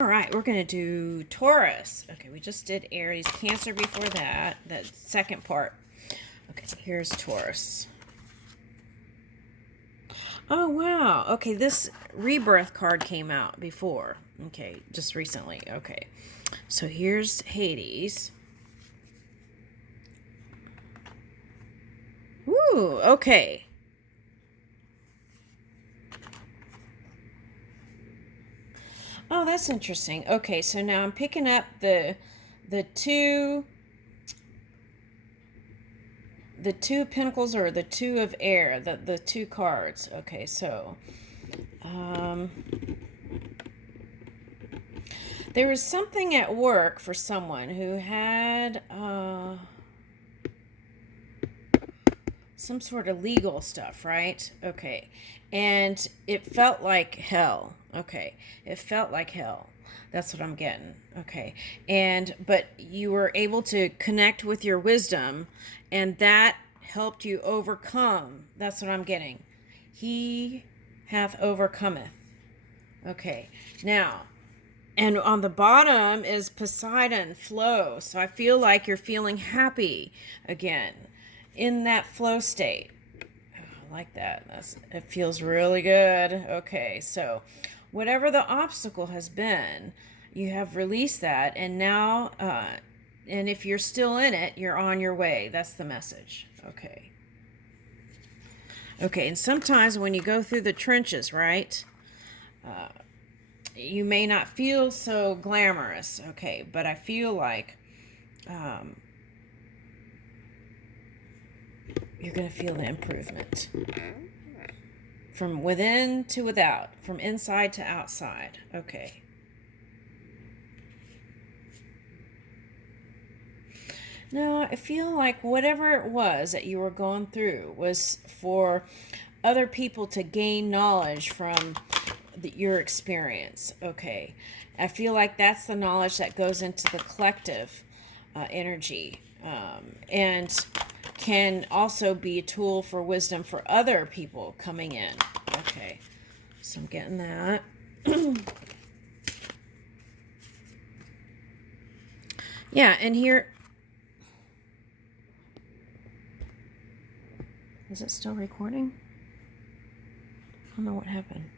All right, we're going to do Taurus. Okay, we just did Aries, Cancer before that second part. Okay, here's Taurus. Oh, wow. Okay, this rebirth card came out before. Okay, just recently. Okay, so here's Hades. Ooh, okay. Oh, that's interesting. Okay, so now I'm picking up the two of Pentacles, or the two of air, the two cards. Okay, so there was something at work for someone who had some sort of legal stuff, right? Okay. And it felt like hell. Okay. It felt like hell. That's what I'm getting. Okay. But you were able to connect with your wisdom, and that helped you overcome. That's what I'm getting. He hath overcometh. Okay. Now, and on the bottom is Poseidon, flow. So I feel like you're feeling happy again in that flow state. Oh, I like that. It feels really good. Okay, so whatever the obstacle has been, you have released that, and now, and if you're still in it, you're on your way. That's the message. Okay. Okay, and sometimes when you go through the trenches, right? You may not feel so glamorous, okay, but I feel like you're going to feel the improvement from within to without, from inside to outside. Okay. Now, I feel like whatever it was that you were going through was for other people to gain knowledge from your experience. Okay. I feel like that's the knowledge that goes into the collective energy, and can also be a tool for wisdom for other people coming in. Okay. So I'm getting that. Yeah, and here, is it still recording? I don't know what happened.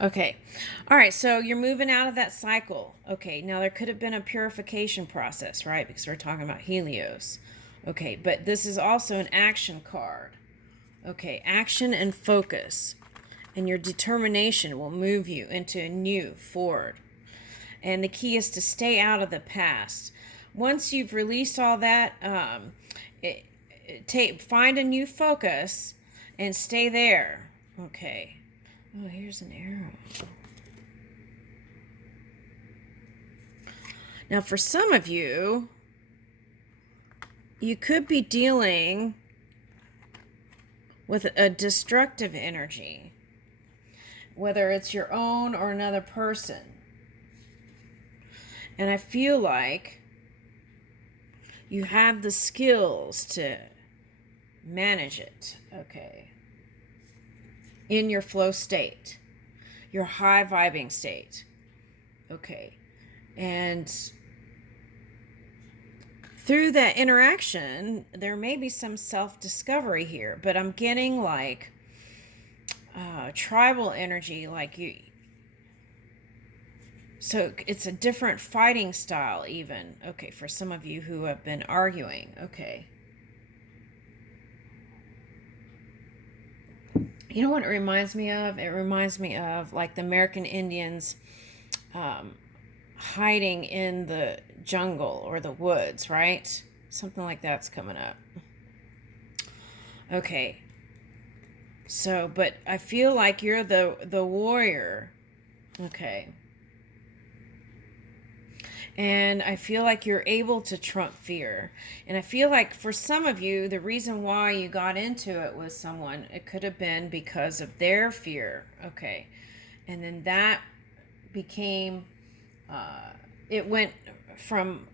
Okay. All right, so you're moving out of that cycle. Okay, now there could have been a purification process, right? Because we're talking about Helios. Okay, but this is also an action card. Okay, action and focus. And your determination will move you into a new forward. And the key is to stay out of the past. Once you've released all that, find a new focus and stay there. Okay. Oh, here's an arrow. Now, for some of you, you could be dealing with a destructive energy, whether it's your own or another person. And I feel like you have the skills to manage it, okay, in your flow state, your high vibing state, okay. And through that interaction, there may be some self-discovery here, but I'm getting like tribal energy, like you. So it's a different fighting style even. Okay, for some of you who have been arguing. Okay. You know what it reminds me of? It reminds me of like the American Indians hiding in the jungle or the woods, right? Something like that's coming up. Okay. So, but I feel like you're the warrior. Okay. And I feel like you're able to trump fear. And I feel like for some of you, the reason why you got into it with someone, it could have been because of their fear. Okay. And then that became, it went from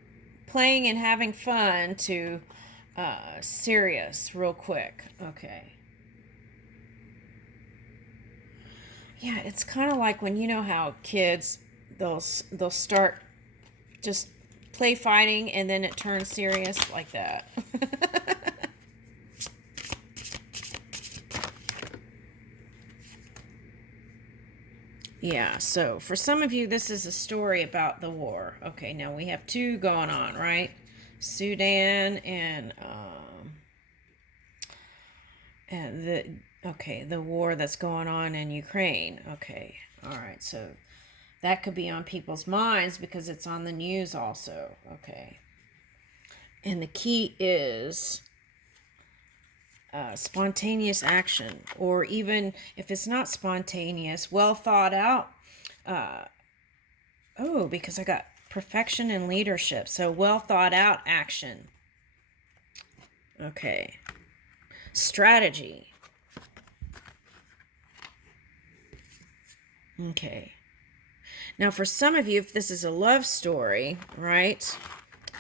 playing and having fun to serious real quick. Okay. Yeah, it's kind of like when you know how kids they'll start just play fighting and then it turns serious like that. Yeah, so for some of you, this is a story about the war. Okay, now we have two going on, right? Sudan and the war that's going on in Ukraine. Okay, all right, so that could be on people's minds because it's on the news also. Okay, and the key is spontaneous action, or even if it's not spontaneous, well thought out. Oh, because I got perfection and leadership. So well thought out action. Okay. Strategy. Okay. Now, for some of you, if this is a love story, right,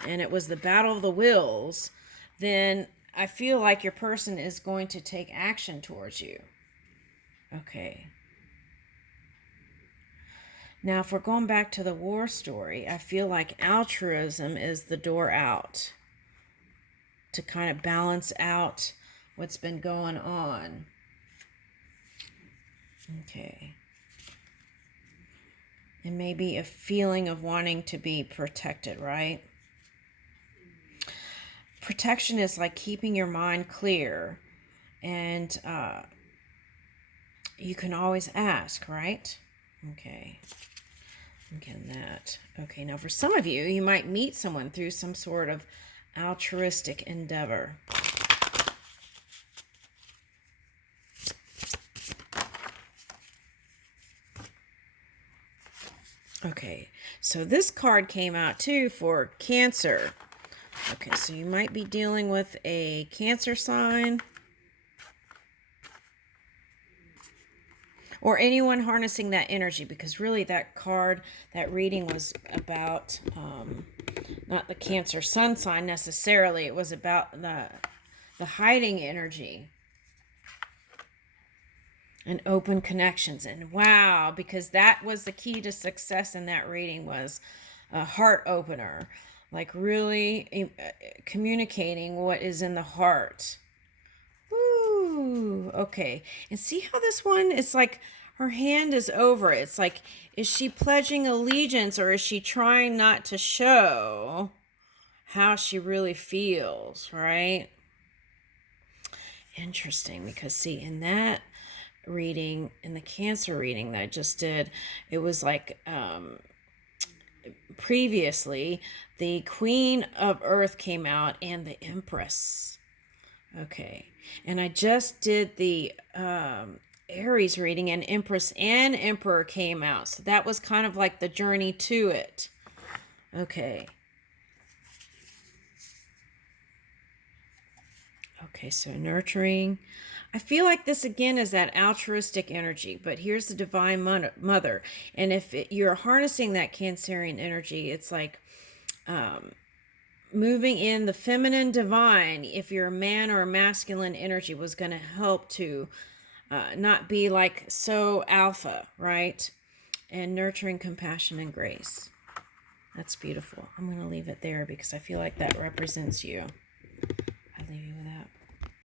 and it was the battle of the wills, then I feel like your person is going to take action towards you. Okay. Now, if we're going back to the war story, I feel like altruism is the door out to kind of balance out what's been going on. Okay. And maybe a feeling of wanting to be protected, right? Protection is like keeping your mind clear, and you can always ask, right? Okay. I'm getting that. Okay, now for some of you, you might meet someone through some sort of altruistic endeavor. Okay, so this card came out too for Cancer. Okay, so you might be dealing with a Cancer sign. Or anyone harnessing that energy, because really that card, that reading was about not the Cancer sun sign necessarily. It was about the hiding energy and open connections. And wow, because that was the key to success in that reading, was a heart opener, like really communicating what is in the heart. Ooh, okay. And see how this one, it's like her hand is over it. It's like, is she pledging allegiance, or is she trying not to show how she really feels, right? Interesting, because see, in that reading, in the Cancer reading that I just did, it was like previously the Queen of Earth came out and the Empress. Okay. And I just did the Aries reading, and Empress and Emperor came out. So that was kind of like the journey to it. Okay. Okay, so nurturing. I feel like this again is that altruistic energy, but here's the Divine Mother. And if you're harnessing that Cancerian energy, it's like moving in the feminine divine. If you're a man or a masculine energy, was going to help to not be like so alpha, right? And nurturing compassion and grace. That's beautiful. I'm going to leave it there because I feel like that represents you.